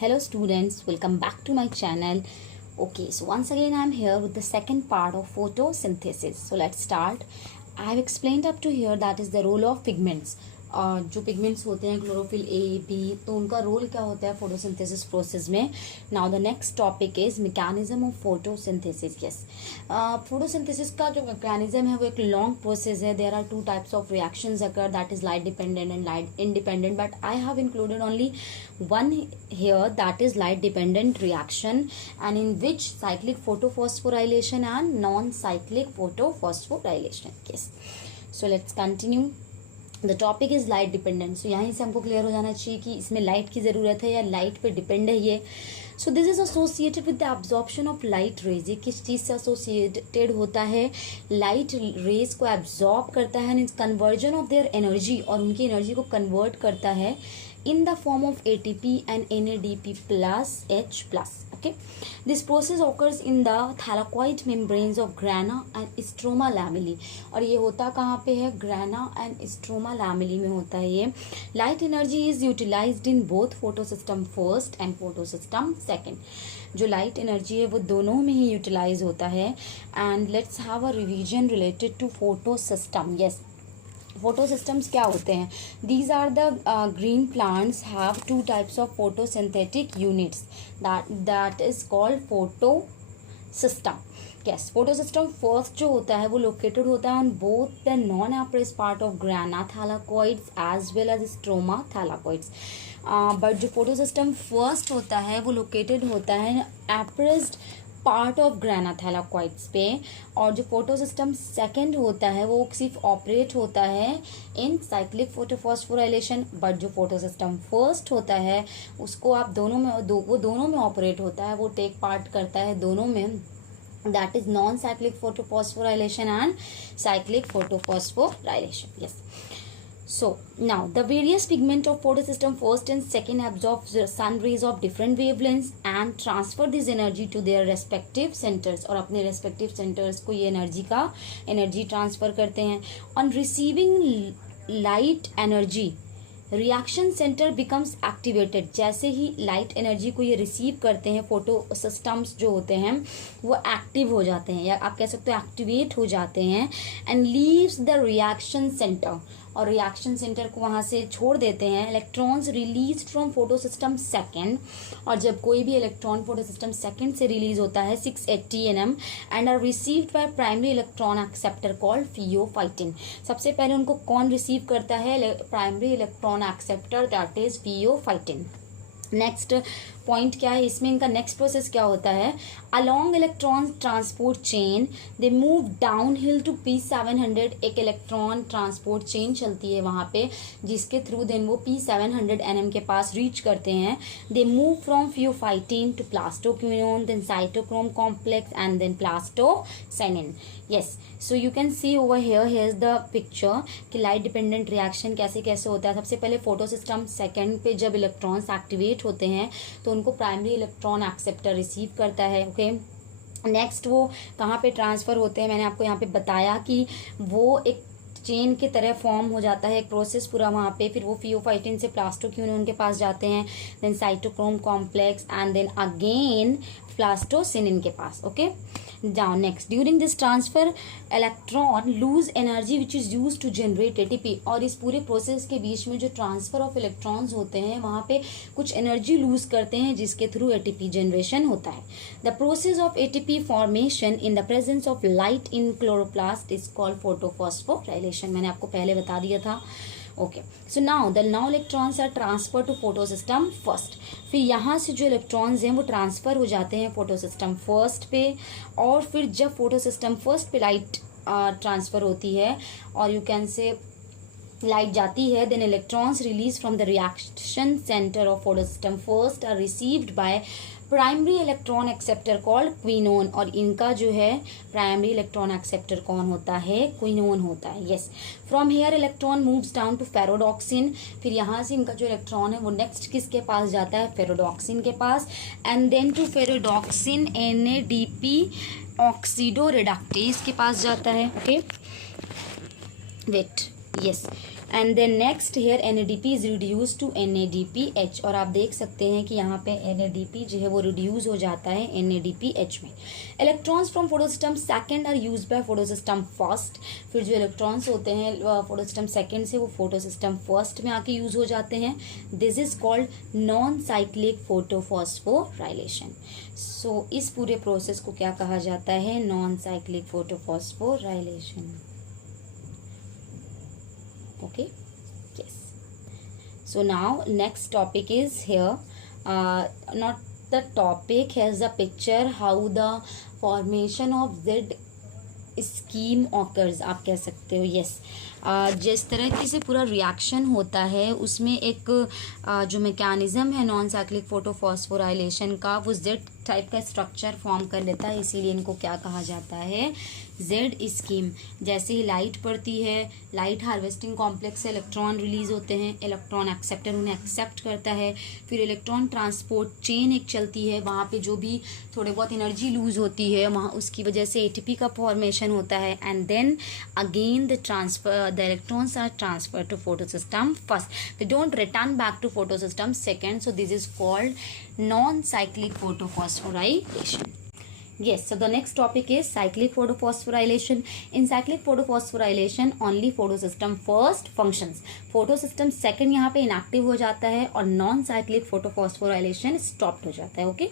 Hello students, welcome back to my channel. Okay, so once again I am here with the second part of photosynthesis. So let's start. I have explained up to here that is the role of pigments. जो pigments होते हैं chlorophyll A B, तो उनका role क्या होता है photosynthesis process में. Now the next topic is mechanism of photosynthesis. Yes, photosynthesis का जो मैकेनिज्म है वो एक लॉन्ग प्रोसेस है. There are two types of reactions occur, that is light dependent and light independent, but I have included only one here, that is light dependent reaction, and in which cyclic photophosphorylation and non-cyclic photophosphorylation. Yes, so let's continue. The topic is light dependent. So यहीं से हमको clear हो जाना चाहिए कि इसमें light की ज़रूरत है या लाइट पे डिपेंड है ये. So this is associated with the absorption of light rays. ये किस चीज़ से एसोसिएटेड होता है? लाइट रेज को एब्जॉर्ब करता है, means conversion of their energy, और उनकी एनर्जी को कन्वर्ट करता है in the form of ATP and NADP plus H plus. Okay, this process occurs in the thylakoid membranes of grana and stroma lamellae. और ये होता कहाँ पे है? grana and stroma lamellae में होता है ये. Light energy is utilized in both photosystem first and photosystem second. जो लाइट एनर्जी है वो दोनों में ही यूटिलाइज होता है. And let's have a revision related to photo system. Yes, photo systems क्या होते हैं? These are the green plants have two types of photosynthetic units, that is called photo system. Yes, photo system first जो होता है वो located होता है on both the non appressed part of grana thylakoids as well as stroma थैलाकोइड्स. But जो photo system first होता है वो लोकेटेड होता है एप्रेस्ड पार्ट ऑफ ग्राना थैलाकोइड्स पे, और जो फोटो सिस्टम सेकेंड होता है वो सिर्फ ऑपरेट होता है इन साइक्लिक फोटोफॉस्फोराइलेशन. बट जो फोटो सिस्टम फर्स्ट होता है उसको आप दोनों में वो दोनों में ऑपरेट होता है, वो टेक पार्ट करता है दोनों में, that is non-cyclic photophosphorylation and cyclic photophosphorylation. Yes. So now the various pigment of photosystem first and second absorb sun rays of different wavelengths and transfer this energy to their respective centers. और अपने respective centers को ये energy transfer करते हैं. On receiving light energy, reaction centre becomes activated. जैसे ही light energy को ये receive करते हैं, फोटो सिस्टम्स जो होते हैं वो एक्टिव हो जाते हैं, या आप कह सकते हो एक्टिवेट हो जाते हैं. And leaves the reaction centre, और रिएक्शन सेंटर को वहाँ से छोड़ देते हैं. Electrons release from photo system second, और जब कोई भी इलेक्ट्रॉन फोटो सिस्टम सेकेंड से रिलीज होता है 680 nm and are received by primary electron acceptor called pheophytin. सबसे पहले उनको कौन रिसीव करता है? Primary electron acceptor, that is pheophytin. Next point क्या है इसमें? इनका नेक्स्ट प्रोसेस क्या होता है? Along electron transport chain they move down hill to P700. एक इलेक्ट्रॉन ट्रांसपोर्ट चेन चलती है वहाँ पे, जिसके थ्रू देन वो P700 nm के पास रीच करते हैं. They move from pheophytin to plastoquinone, then cytochrome complex and then plastocyanin. Yes, so you can see over here is the picture कि लाइट डिपेंडेंट रिएक्शन कैसे कैसे होता है. सबसे पहले फोटो सिस्टम सेकेंड पे जब इलेक्ट्रॉन्स एक्टिवेट होते हैं तो उनको प्राइमरी इलेक्ट्रॉन एक्सेप्टर रिसीव करता है. ओके, नेक्स्ट वो कहाँ पे ट्रांसफ़र होते हैं? मैंने आपको यहाँ पे बताया कि वो एक चेन की तरह फॉर्म हो जाता है एक प्रोसेस पूरा वहाँ पे. फिर वो फियोफाइटिन से प्लास्टोक्विनोन के पास जाते हैं, then cytochrome complex and then again plastocyanin के पास. Okay, now next during this transfer electron lose energy which is used to generate ATP. और इस पूरे प्रोसेस के बीच में जो ट्रांसफर ऑफ इलेक्ट्रॉन्स होते हैं वहाँ पे कुछ एनर्जी लूज करते हैं जिसके थ्रू ATP जनरेशन होता है. The process of ATP formation in the presence of light in chloroplast is called photophosphorylation. मैंने आपको पहले बता दिया था. Okay, so now electrons are transfer to photo system first. फिर यहाँ से जो इलेक्ट्रॉन्स हैं वो ट्रांसफ़र हो जाते हैं फोटो सिस्टम फर्स्ट पे, और फिर जब फोटो सिस्टम फर्स्ट पे लाइट ट्रांसफ़र होती है और यू कैन से लाइट जाती है, then electrons release from the reaction centre of photo system first are received by primary electron acceptor called quinone. और इनका जो है प्राइमरी इलेक्ट्रॉन एक्सेप्टर कौन होता है? क्विनोन होता है. Yes, from here electron moves down to ferredoxin. फिर यहाँ से इनका जो इलेक्ट्रॉन है वो नेक्स्ट किसके पास जाता है? फेरोडॉक्सिन के पास. And then to ferredoxin NADP oxido reductase के पास जाता है. Okay, wait, yes, and then next here NADP is reduce to NADPH, और आप देख सकते हैं कि यहाँ पे NADP जो है वो रिड्यूस हो जाता है NADPH में। Electrons from photosystem second are use by photosystem first, फिर जो इलेक्ट्रॉन्स होते हैं फोटोसिस्टम सेकेंड से वो फोटोसिस्टम फर्स्ट में आके यूज हो जाते हैं। This is called non cyclic photophosphorylation. So इस पूरे प्रोसेस को क्या कहा जाता है? Non cyclic photophosphorylation. Okay, yes. So now next topic is here, not the topic, has a picture how the formation of Z scheme occurs, आप कह सकते हो। yes, जिस तरह से पूरा रिएक्शन होता है उसमें एक जो मैकेनिज्म है नॉन साइक्लिक फोटोफॉस्फोराइलेशन का, वो जेड टाइप का स्ट्रक्चर फॉर्म कर लेता है, इसीलिए इनको क्या कहा जाता है? Z scheme. जैसे ही लाइट पड़ती है, लाइट हार्वेस्टिंग कॉम्प्लेक्स से इलेक्ट्रॉन रिलीज होते हैं, इलेक्ट्रॉन एक्सेप्टर उन्हें एक्सेप्ट करता है, फिर इलेक्ट्रॉन ट्रांसपोर्ट चेन एक चलती है, वहाँ पे जो भी थोड़े बहुत एनर्जी लूज होती है वहाँ उसकी वजह से एटीपी का फॉर्मेशन होता है, and then again the electrons are transferred to photosystem first. They don't return back to photosystem second. So this is called non-cyclic photophosphorylation. Yes, so the next topic is cyclic photophosphorylation. In cyclic photophosphorylation only photosystem first functions. photosystem second यहाँ पे inactive हो जाता है और non-cyclic photophosphorylation stopped हो जाता है. Okay.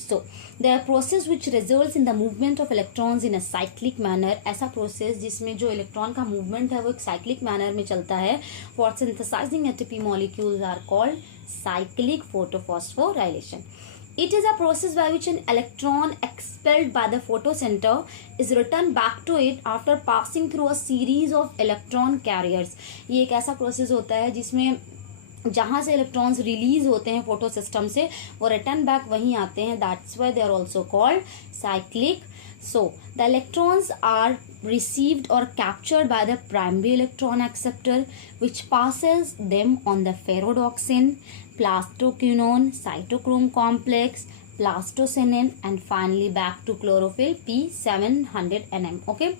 So the process which results in the movement of electrons in a cyclic manner, ऐसा प्रोसेस जिसमें जो इलेक्ट्रॉन का मूवमेंट है वो एक साइक्लिक मैनर में चलता है, for synthesizing ATP molecules are called cyclic photophosphorylation. It is a process by which an electron expelled by the photocenter is returned back to it after passing through a series of electron carriers. ये एक ऐसा process होता है जिसमें जहाँ से electrons release होते हैं फोटो सिस्टम से वो रिटर्न बैक वहीं आते हैं, that's why they are also called cyclic. So the electrons are received or captured by the primary electron acceptor which passes them on the ferrodoxin, plastoquinone, cytochrome complex, plastocinin and finally back to chlorophyll P700 nm. Okay,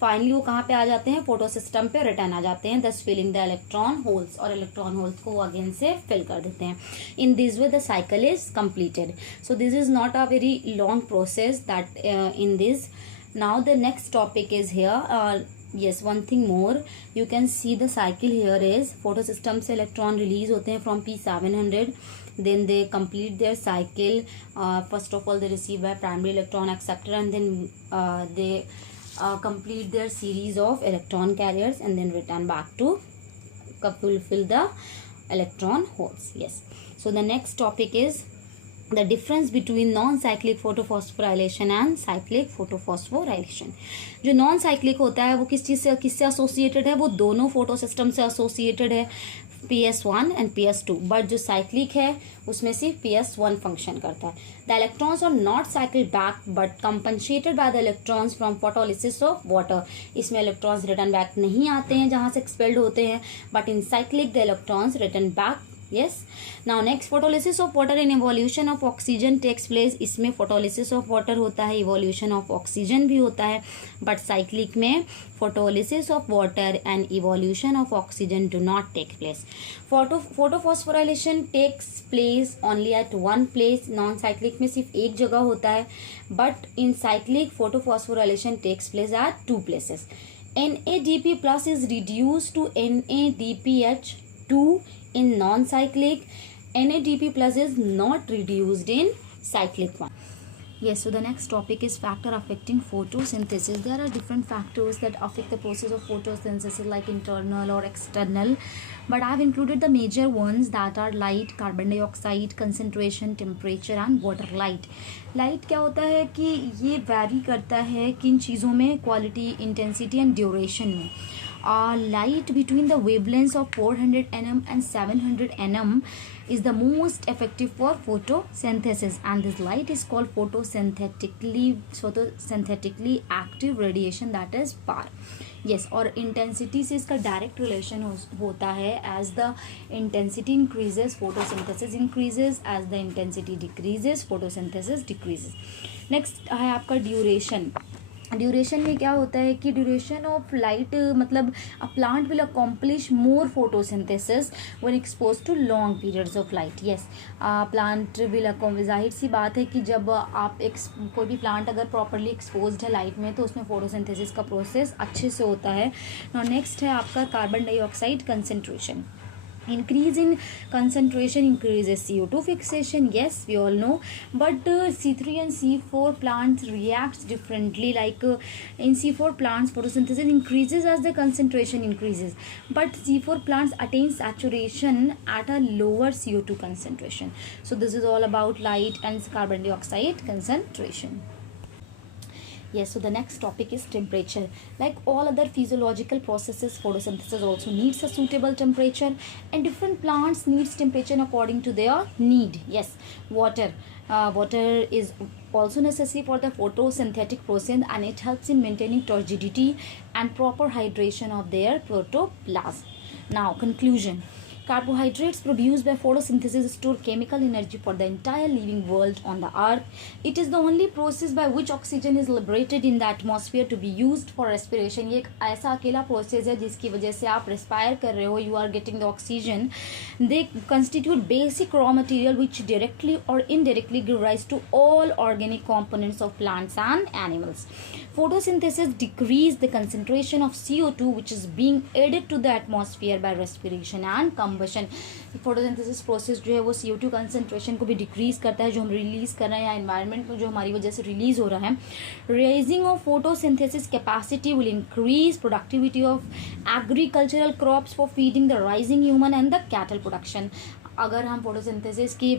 finally वो कहाँ पे आ जाते हैं? Photo system पे return आ जाते हैं, दस filling the electron holes, और इलेक्ट्रॉन होल्स को वो अगेन से फिल कर देते हैं. In this way the cycle is completed. So this is not a very long process that in this. Now the next topic is here. yes, one thing more, you can see the cycle here is photo system से electron release होते हैं from P700, then they complete their cycle. First of all they receive by primary electron acceptor and then they complete their series of electron carriers and then return back to fulfill the electron holes. Yes, so the next topic is the difference between non-cyclic photophosphorylation and cyclic photophosphorylation. जो non cyclic होता है वो किससे associated है? वो दोनों photo system से associated है, PS1 एंड PS2. बट जो साइक्लिक है उसमें सिर्फ PS1 फंक्शन करता है. The electrons are not cycle back but compensated by the electrons from photolysis of water. इसमें इलेक्ट्रॉन्स रिटर्न बैक नहीं आते हैं जहाँ से एक्सपेल्ड होते हैं, but in cyclic the electrons return back. yes, now next photolysis of water and evolution of oxygen takes place. इसमें photolysis of water होता है, evolution of oxygen भी होता है, but cyclic में photolysis of water and evolution of oxygen do not take place. Photophosphorylation takes place only at one place. non cyclic में सिर्फ एक जगह होता है, but in cyclic photophosphorylation takes place at two places. NADP plus is reduced to NADPH2 in non-cyclic. NADP plus is not reduced in cyclic one. Yes, so the next topic is factor affecting photosynthesis. There are different factors that affect the process of photosynthesis, like internal or external, but I have included the major ones that are light, carbon dioxide, concentration, temperature and water. Light क्या होता है कि ये vary करता है किन चीज़ों में? क्वालिटी, इंटेंसिटी एंड ड्यूरेशन में. Light between the wavelengths of 400 nm and 700 nm is the most effective for photosynthesis, and this light is called photosynthetically active radiation, that is PAR. yes, और intensity से इसका direct relation होता है. As the intensity increases photosynthesis increases, as the intensity decreases photosynthesis decreases. Next है आपका duration. Duration में क्या होता है कि ड्यूरेशन ऑफ लाइट मतलब a plant will accomplish more photosynthesis when expose to long periods of light. Yes, plant will जाहिर सी बात है कि जब आप कोई भी प्लांट अगर प्रॉपरली एक्सपोज्ड है लाइट में तो उसमें फोटोसिंथेसिस का प्रोसेस अच्छे से होता है। और नेक्स्ट है आपका carbon dioxide concentration. Increase in concentration increases CO2 fixation, yes, we all know, but C3 and C4 plants reacts differently. Like in C4 plants photosynthesis increases as the concentration increases, but C4 plants attain saturation at a lower CO2 concentration. So this is all about light and carbon dioxide concentration. Yes, so the next topic is temperature. Like all other physiological processes, photosynthesis also needs a suitable temperature, and different plants needs temperature according to their need. Yes, water. Water is also necessary for the photosynthetic process, and it helps in maintaining turgidity and proper hydration of their protoplasm. Now, conclusion. Carbohydrates produced by photosynthesis store chemical energy for the entire living world on the earth. It is the only process by which oxygen is liberated in the atmosphere to be used for respiration. ये एक ऐसा अकेला process है जिसकी वजह से आप respire कर रहे हो, you are getting the oxygen. They constitute basic raw material which directly or indirectly give rise to all organic components of plants and animals. Photosynthesis decrease the concentration of CO2 which is being added to the atmosphere by respiration and combustion. Photosynthesis process जो है वो CO2 concentration को भी decrease करता है जो हम release कर रहे हैं या एनवायरनमेंट में जो हमारी वजह से रिलीज हो रहा है. Raising of photosynthesis capacity will increase productivity of agricultural crops for feeding the rising human and the cattle production. अगर हम फोटोसिंथेसिस की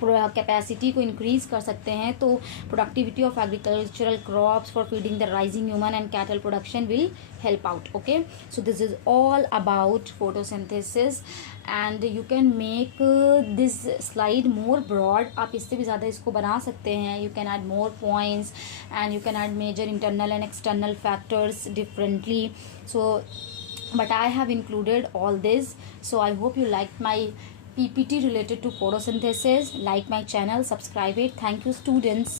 कैपेसिटी को इंक्रीज कर सकते हैं तो productivity of agricultural crops for feeding the rising human and cattle production will help out. Okay, so this is all about photosynthesis and you can make this slide more broad. आप इससे भी ज़्यादा इसको बना सकते हैं. You can add more points and you can add major internal and external factors differently. So but I have included all this, so I hope you liked my PPT related to photosynthesis. Like my channel, subscribe it. Thank you students.